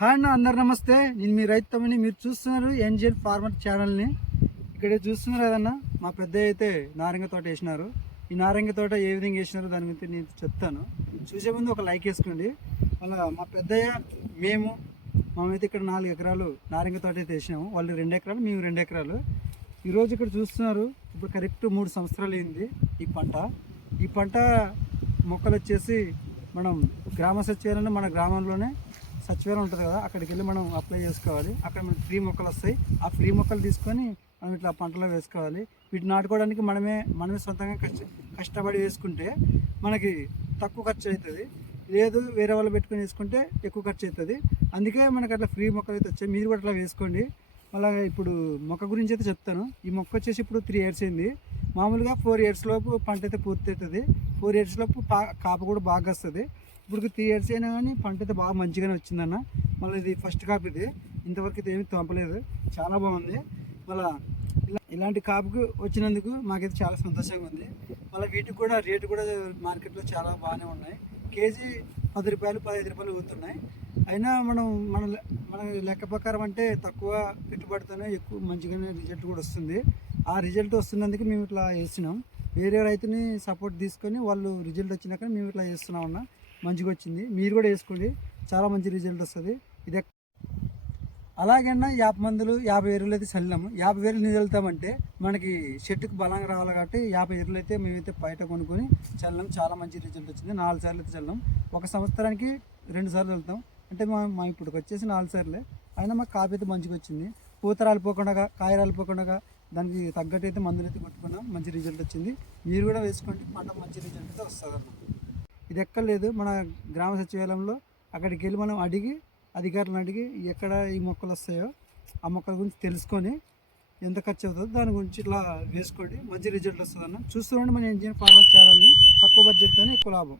Hi అన్న అందరు నమస్తే. నేను మీ రైతు తమ్ముని. మీరు చూస్తున్నారు ఎన్జిఎల్ ఫార్మర్ ఛానల్ని. ఇక్కడ చూస్తున్నారు కదన్నా మా పెద్ద అయితే నారింగ తోట వేసినారు. ఈ నారింగ తోట ఏ విధంగా వేసినారో దాని గురించి నేను చెప్తాను. చూసే ముందు ఒక లైక్ వేసుకోండి. అలా మా పెద్దయ్య మేము మేమైతే ఇక్కడ నాలుగు ఎకరాలు నారింగ తోట అయితే వేసినాము. వాళ్ళు రెండు ఎకరాలు మేము రెండు ఎకరాలు. ఈరోజు ఇక్కడ చూస్తున్నారు ఇప్పుడు కరెక్ట్ మూడు సంవత్సరాలు అయింది ఈ పంట. ఈ పంట మొక్కలు వచ్చేసి మనం గ్రామ సచివాలయంలో మన గ్రామంలోనే సచివేరం ఉంటుంది కదా అక్కడికి వెళ్ళి మనం అప్లై చేసుకోవాలి. అక్కడ మనకి ఫ్రీ మొక్కలు వస్తాయి. ఆ ఫ్రీ మొక్కలు తీసుకొని మనం ఇట్లా పంటలో వేసుకోవాలి. వీటిని నాటుకోవడానికి మనమే మనమే సొంతంగా కష్ట కష్టపడి వేసుకుంటే మనకి తక్కువ ఖర్చు అవుతుంది లేదు వేరే వాళ్ళు పెట్టుకొని వేసుకుంటే ఎక్కువ ఖర్చు అవుతుంది అందుకే మనకి అట్లా ఫ్రీ మొక్కలు అయితే వచ్చాయి. మీరు కూడా అట్లా వేసుకోండి. అలాగే ఇప్పుడు మొక్క గురించి అయితే చెప్తాను. ఈ మొక్క వచ్చేసి ఇప్పుడు త్రీ ఇయర్స్ అయింది. మామూలుగా ఫోర్ ఇయర్స్ లోపు పంట అయితే పూర్తి అవుతుంది ఫోర్ ఇయర్స్ లోపు పా కాపు కూడా బాగా వస్తుంది ఇప్పుడు త్రీ ఇయర్స్ అయినా కానీ పంట అయితే బాగా మంచిగానే వచ్చిందన్న. మళ్ళీ ఇది ఫస్ట్ కాపు ఇది. ఇంతవరకు అయితే ఏమీ తోపలేదు చాలా బాగుంది. మళ్ళీ ఇలా ఇలాంటి కాపుకు వచ్చినందుకు మాకైతే చాలా సంతోషంగా ఉంది. మళ్ళీ వీటికి కూడా రేటు కూడా మార్కెట్లో చాలా బాగానే ఉన్నాయి. కేజీ పది రూపాయలు పదహైదు రూపాయలు పోతున్నాయి. అయినా మనం మన మన లెక్క ప్రకారం అంటే తక్కువ పెట్టుబడితోనే ఎక్కువ మంచిగానే రిజల్ట్ కూడా వస్తుంది. ఆ రిజల్ట్ వస్తున్నందుకు మేము ఇట్లా వేసినాం వేరే రైతుని సపోర్ట్ తీసుకొని వాళ్ళు రిజల్ట్ వచ్చినాక మేము ఇట్లా వేస్తున్నాం అన్న. మంచిగా వచ్చింది. మీరు కూడా వేసుకోండి. చాలా మంచి రిజల్ట్ వస్తుంది. ఇది అలాగే యాభై మందులు యాభై ఎరువులు అయితే చల్లాము యాభై వేలు నీళ్ళు వెళ్తామంటే మనకి చెట్టుకు బలంగా రావాలి కాబట్టి యాభై ఎరువులు అయితే మేమైతే బయట కొనుక్కొని చల్లాం చాలా మంచి రిజల్ట్ వచ్చింది. నాలుగు సార్లు అయితే చల్లాం ఒక సంవత్సరానికి రెండు సార్లు వెళ్తాం అంటే మా మా ఇప్పుడు వచ్చేసి నాలుగు సార్లే. అయినా మాకు కాపీ అయితే మంచిగా వచ్చింది. పూత రాలిపోకుండా కాయ రాలిపోకుండా దానికి తగ్గట్టు అయితే మందులు అయితే కొట్టుకున్నాం మంచి రిజల్ట్ వచ్చింది. మీరు కూడా వేసుకోండి పంట మంచి రిజల్ట్ అయితే వస్తుంది అన్న ఇది ఎక్కర్లేదు మన గ్రామ సచివాలయంలో అక్కడికి వెళ్ళి మనం అడిగి అధికారులను అడిగి ఎక్కడ ఈ మొక్కలు వస్తాయో ఆ మొక్కల గురించి తెలుసుకొని ఎంత ఖర్చు అవుతుందో దాని గురించి ఇట్లా వేసుకోండి మంచి రిజల్ట్ వస్తుంది అన్న చూస్తుండండి మన ఇంజిన్ ఫార్మర్ చేయాలని తక్కువ బడ్జెట్తోనే ఎక్కువ లాభం.